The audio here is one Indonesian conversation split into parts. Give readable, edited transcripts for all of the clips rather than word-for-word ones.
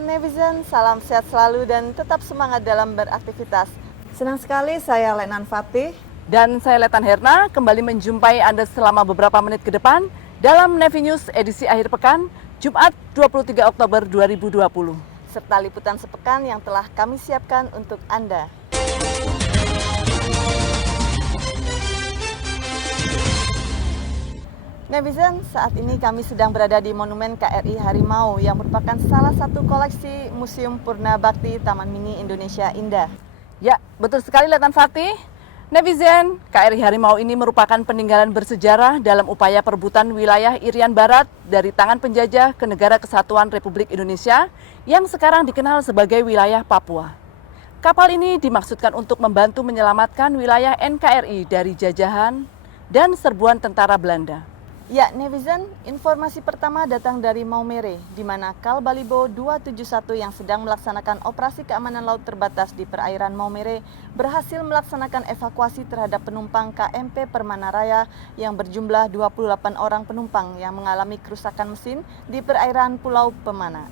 Sobat Netizen, salam sehat selalu dan tetap semangat dalam beraktivitas. Senang sekali saya Lenan Fatih dan saya Letan Herna kembali menjumpai Anda selama beberapa menit ke depan dalam Nevi News edisi akhir pekan, Jumat 23 Oktober 2020. Serta liputan sepekan yang telah kami siapkan untuk Anda. Netizen, saat ini kami sedang berada di Monumen KRI Harimau yang merupakan salah satu koleksi Museum Purna Bakti Taman Mini Indonesia Indah. Ya, betul sekali Letan Fatih. Netizen, KRI Harimau ini merupakan peninggalan bersejarah dalam upaya perebutan wilayah Irian Barat dari tangan penjajah ke Negara Kesatuan Republik Indonesia yang sekarang dikenal sebagai wilayah Papua. Kapal ini dimaksudkan untuk membantu menyelamatkan wilayah NKRI dari jajahan dan serbuan tentara Belanda. Ya, netizen, informasi pertama datang dari Maumere, di mana Kal Balibo 271 yang sedang melaksanakan operasi keamanan laut terbatas di perairan Maumere berhasil melaksanakan evakuasi terhadap penumpang KMP Permana Raya yang berjumlah 28 orang penumpang yang mengalami kerusakan mesin di perairan Pulau Pemana.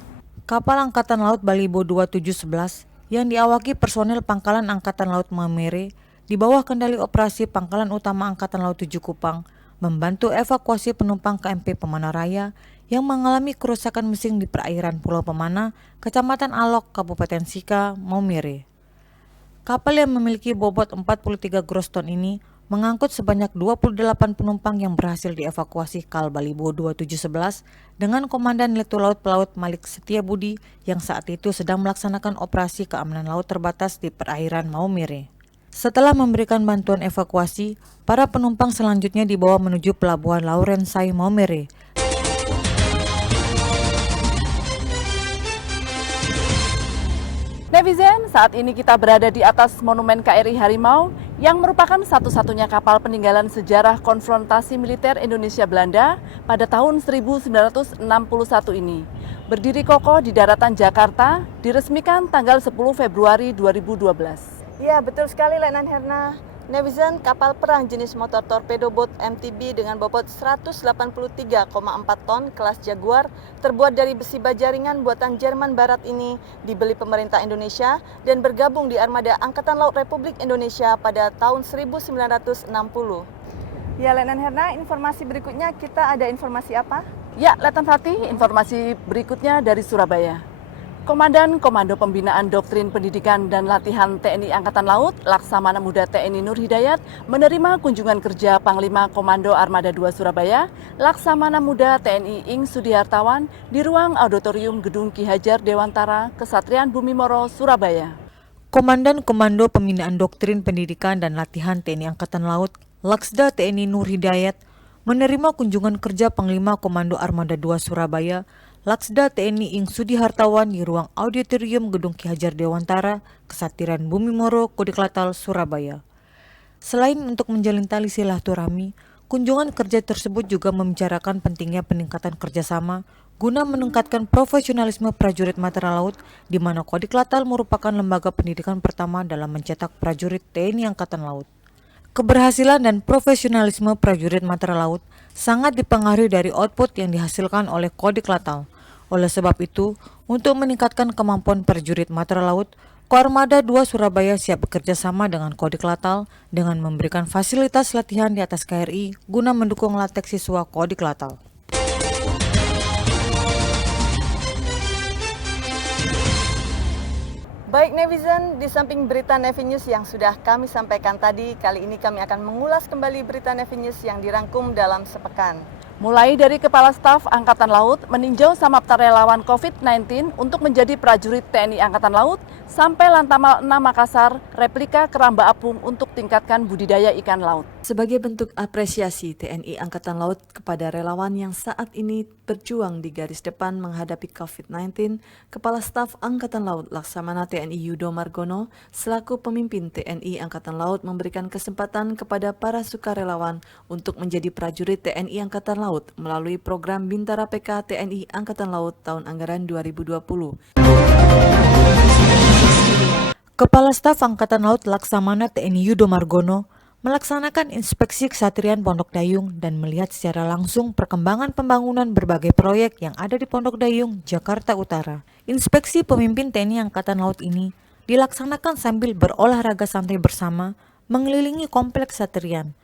Kapal Angkatan Laut Balibo 2711 yang diawaki personel Pangkalan Angkatan Laut Maumere di bawah kendali operasi Pangkalan Utama Angkatan Laut 7 Kupang membantu evakuasi penumpang KMP Pemana Raya yang mengalami kerusakan mesin di perairan Pulau Pemana, Kecamatan Alok, Kabupaten Sika, Maumere. Kapal yang memiliki bobot 43 gross ton ini mengangkut sebanyak 28 penumpang yang berhasil dievakuasi Kal Balibo 2711 dengan Komandan Letu Laut Pelaut Malik Setiabudi yang saat itu sedang melaksanakan operasi keamanan laut terbatas di perairan Maumere. Setelah memberikan bantuan evakuasi, para penumpang selanjutnya dibawa menuju Pelabuhan Laurensai Maumere. Netizen, saat ini kita berada di atas Monumen KRI Harimau yang merupakan satu-satunya kapal peninggalan sejarah konfrontasi militer Indonesia-Belanda pada tahun 1961 ini. Berdiri kokoh di daratan Jakarta, diresmikan tanggal 10 Februari 2012. Ya, betul sekali Lenan Herna. Netizen, kapal perang jenis motor torpedo boat MTB dengan bobot 183,4 ton kelas Jaguar terbuat dari besi baja ringan buatan Jerman Barat ini dibeli pemerintah Indonesia dan bergabung di Armada Angkatan Laut Republik Indonesia pada tahun 1960. Ya, Lenan Herna, informasi berikutnya kita ada informasi apa? Ya, Letan Fatih, informasi berikutnya dari Surabaya. Komandan Komando Pembinaan Doktrin Pendidikan dan Latihan TNI Angkatan Laut, Laksamana Muda TNI Nur Hidayat, menerima kunjungan kerja Panglima Komando Armada 2 Surabaya, Laksamana Muda TNI Ing Sudihartawan di ruang auditorium Gedung Ki Hajar Dewantara, Kesatrian Bumimoro, Surabaya. Komandan Komando Pembinaan Doktrin Pendidikan dan Latihan TNI Angkatan Laut, Laksda TNI Nur Hidayat, menerima kunjungan kerja Panglima Komando Armada 2 Surabaya, Laksda TNI Ing Sudihartawan di ruang auditorium Gedung Ki Hajar Dewantara, Kesatiran Bumimoro, Kodiklatal, Surabaya. Selain untuk menjalin tali silaturahmi, kunjungan kerja tersebut juga membicarakan pentingnya peningkatan kerjasama guna meningkatkan profesionalisme prajurit matra laut, di mana Kodiklatal merupakan lembaga pendidikan pertama dalam mencetak prajurit TNI Angkatan Laut. Keberhasilan dan profesionalisme prajurit matra laut sangat dipengaruhi dari output yang dihasilkan oleh Kodiklatal. Oleh sebab itu, untuk meningkatkan kemampuan prajurit matra laut, Koarmada 2 Surabaya siap bekerja sama dengan Kodiklatal dengan memberikan fasilitas latihan di atas KRI guna mendukung latek siswa Kodiklatal. Baik netizen, di samping berita Nevi News yang sudah kami sampaikan tadi, kali ini kami akan mengulas kembali berita Nevi News yang dirangkum dalam sepekan. Mulai dari Kepala Staf Angkatan Laut meninjau samapta relawan COVID-19 untuk menjadi prajurit TNI Angkatan Laut, sampai Lantamal 6 Makassar, replika keramba apung untuk tingkatkan budidaya ikan laut. Sebagai bentuk apresiasi TNI Angkatan Laut kepada relawan yang saat ini berjuang di garis depan menghadapi COVID-19, Kepala Staf Angkatan Laut Laksamana TNI Yudo Margono selaku pemimpin TNI Angkatan Laut memberikan kesempatan kepada para sukarelawan untuk menjadi prajurit TNI Angkatan Laut melalui program Bintara PK TNI Angkatan Laut tahun anggaran 2020. Kepala Staf Angkatan Laut Laksamana TNI Yudo Margono melaksanakan inspeksi Kesatrian Pondok Dayung dan melihat secara langsung perkembangan pembangunan berbagai proyek yang ada di Pondok Dayung, Jakarta Utara. Inspeksi pemimpin TNI Angkatan Laut ini dilaksanakan sambil berolahraga santai bersama mengelilingi kompleks Kesatrian.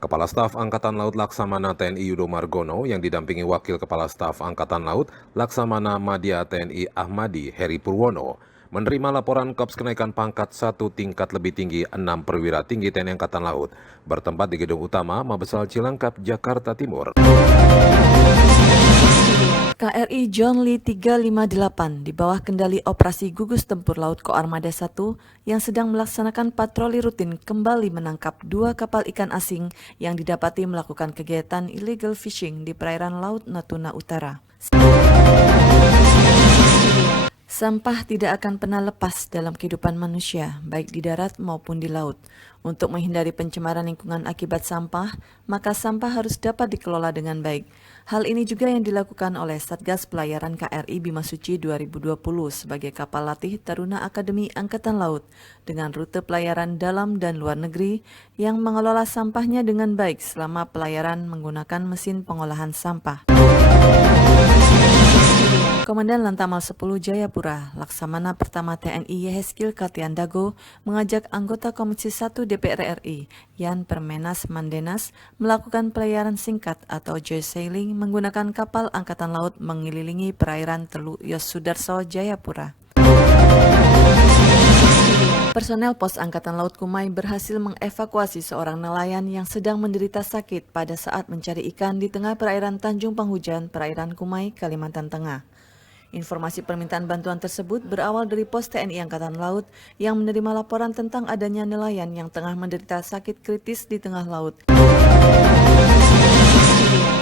Kepala Staf Angkatan Laut Laksamana TNI Yudo Margono yang didampingi Wakil Kepala Staf Angkatan Laut Laksamana Madya TNI Ahmadi Heri Purwono menerima laporan Korps Kenaikan Pangkat 1 tingkat lebih tinggi 6 perwira tinggi TNI Angkatan Laut bertempat di Gedung Utama Mabesal Cilangkap, Jakarta Timur. KRI John Lee 358 di bawah kendali Operasi Gugus Tempur Laut Koarmada 1 yang sedang melaksanakan patroli rutin kembali menangkap 2 kapal ikan asing yang didapati melakukan kegiatan illegal fishing di perairan Laut Natuna Utara. Sampah tidak akan pernah lepas dalam kehidupan manusia, baik di darat maupun di laut. Untuk menghindari pencemaran lingkungan akibat sampah, maka sampah harus dapat dikelola dengan baik. Hal ini juga yang dilakukan oleh Satgas Pelayaran KRI Bima Suci 2020 sebagai kapal latih Taruna Akademi Angkatan Laut dengan rute pelayaran dalam dan luar negeri yang mengelola sampahnya dengan baik selama pelayaran menggunakan mesin pengolahan sampah. Komandan Lantamal 10 Jayapura, Laksamana Pertama TNI Yeheskil Katian Dago mengajak anggota Komisi 1 DPR RI, Yan Permenas Mandenas, melakukan pelayaran singkat atau joy sailing menggunakan kapal Angkatan Laut mengelilingi perairan Teluk Yosudarso, Jayapura. Personel Pos Angkatan Laut Kumai berhasil mengevakuasi seorang nelayan yang sedang menderita sakit pada saat mencari ikan di tengah perairan Tanjung Panghujan, perairan Kumai, Kalimantan Tengah. Informasi permintaan bantuan tersebut berawal dari Pos TNI Angkatan Laut yang menerima laporan tentang adanya nelayan yang tengah menderita sakit kritis di tengah laut.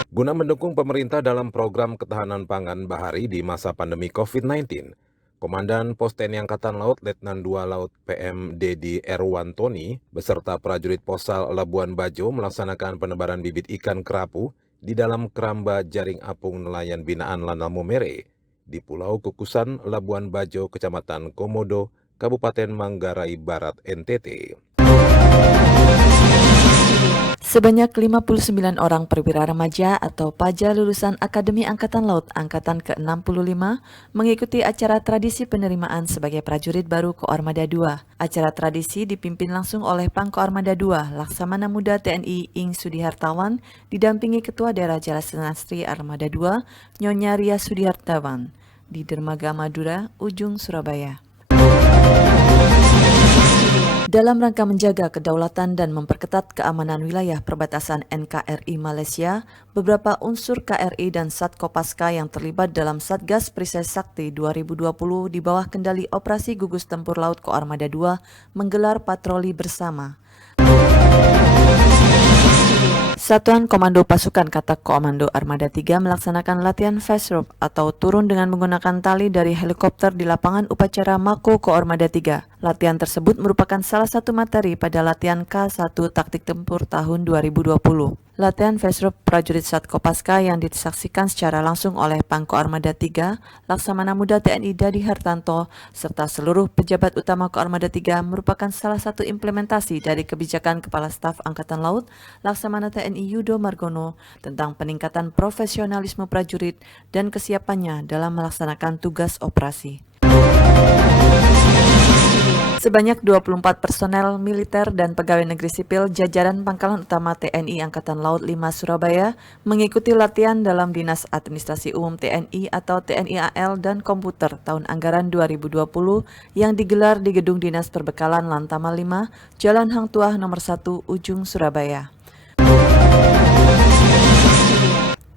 Guna mendukung pemerintah dalam program ketahanan pangan bahari di masa pandemi COVID-19, Komandan Pos TNI Angkatan Laut Letnan 2 Laut PM Dedi Erwantoni beserta prajurit Posal Labuan Bajo melaksanakan penebaran bibit ikan kerapu di dalam keramba jaring apung nelayan binaan Lanal Momere di Pulau Kukusan, Labuan Bajo, Kecamatan Komodo, Kabupaten Manggarai Barat, NTT. Sebanyak 59 orang perwira remaja atau paja lulusan Akademi Angkatan Laut Angkatan ke-65 mengikuti acara tradisi penerimaan sebagai prajurit baru Koarmada 2. Acara tradisi dipimpin langsung oleh Pangkoarmada 2 Laksamana Muda TNI Ing Sudihartawan didampingi Ketua Daerah Jalasenastri Armada 2 Nyonya Ria Sudihartawan di Dermaga Madura, Ujung, Surabaya. Dalam rangka menjaga kedaulatan dan memperketat keamanan wilayah perbatasan NKRI Malaysia, beberapa unsur KRI dan Satkopaska yang terlibat dalam Satgas Perisai Sakti 2020 di bawah kendali Operasi Gugus Tempur Laut Koarmada 2 menggelar patroli bersama. Satuan Komando Pasukan Katak Komando Armada 3 melaksanakan latihan fast rope atau turun dengan menggunakan tali dari helikopter di lapangan upacara Mako Koarmada 3. Latihan tersebut merupakan salah satu materi pada latihan K1 Taktik Tempur tahun 2020. Latihan fast rope prajurit Satkopaska yang disaksikan secara langsung oleh Pangko Armada 3, Laksamana Muda TNI Dadi Hartanto, serta seluruh pejabat utama Koarmada 3 merupakan salah satu implementasi dari kebijakan Kepala Staf Angkatan Laut, Laksamana TNI Yudo Margono tentang peningkatan profesionalisme prajurit dan kesiapannya dalam melaksanakan tugas operasi. Sebanyak 24 personel militer dan pegawai negeri sipil jajaran Pangkalan Utama TNI Angkatan Laut 5 Surabaya mengikuti latihan dalam Dinas Administrasi Umum TNI atau TNI AL dan Komputer tahun anggaran 2020 yang digelar di Gedung Dinas Perbekalan Lantamal 5, Jalan Hang Tuah nomor 1, Ujung, Surabaya.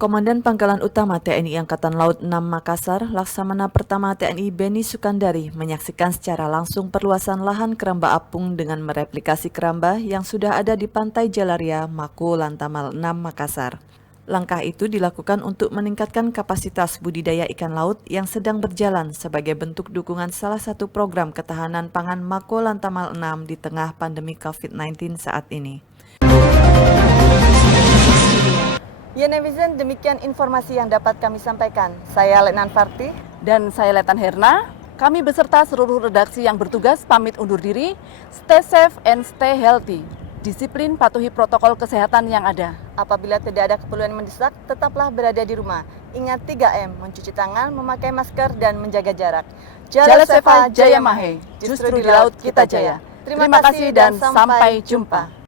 Komandan Pangkalan Utama TNI Angkatan Laut 6 Makassar, Laksamana Pertama TNI Beni Sukandari menyaksikan secara langsung perluasan lahan keramba apung dengan mereplikasi keramba yang sudah ada di Pantai Jalaria, Mako, Lantamal 6 Makassar. Langkah itu dilakukan untuk meningkatkan kapasitas budidaya ikan laut yang sedang berjalan sebagai bentuk dukungan salah satu program ketahanan pangan Mako Lantamal 6 di tengah pandemi COVID-19 saat ini. Ya netizen, demikian informasi yang dapat kami sampaikan. Saya Letnan Farti. Dan saya Letan Herna. Kami beserta seluruh redaksi yang bertugas pamit undur diri. Stay safe and stay healthy. Disiplin patuhi protokol kesehatan yang ada. Apabila tidak ada keperluan mendesak, tetaplah berada di rumah. Ingat 3M, mencuci tangan, memakai masker, dan menjaga jarak. Jala Seva Jaya Mahe, justru di laut kita jaya. Terima kasih dan sampai jumpa.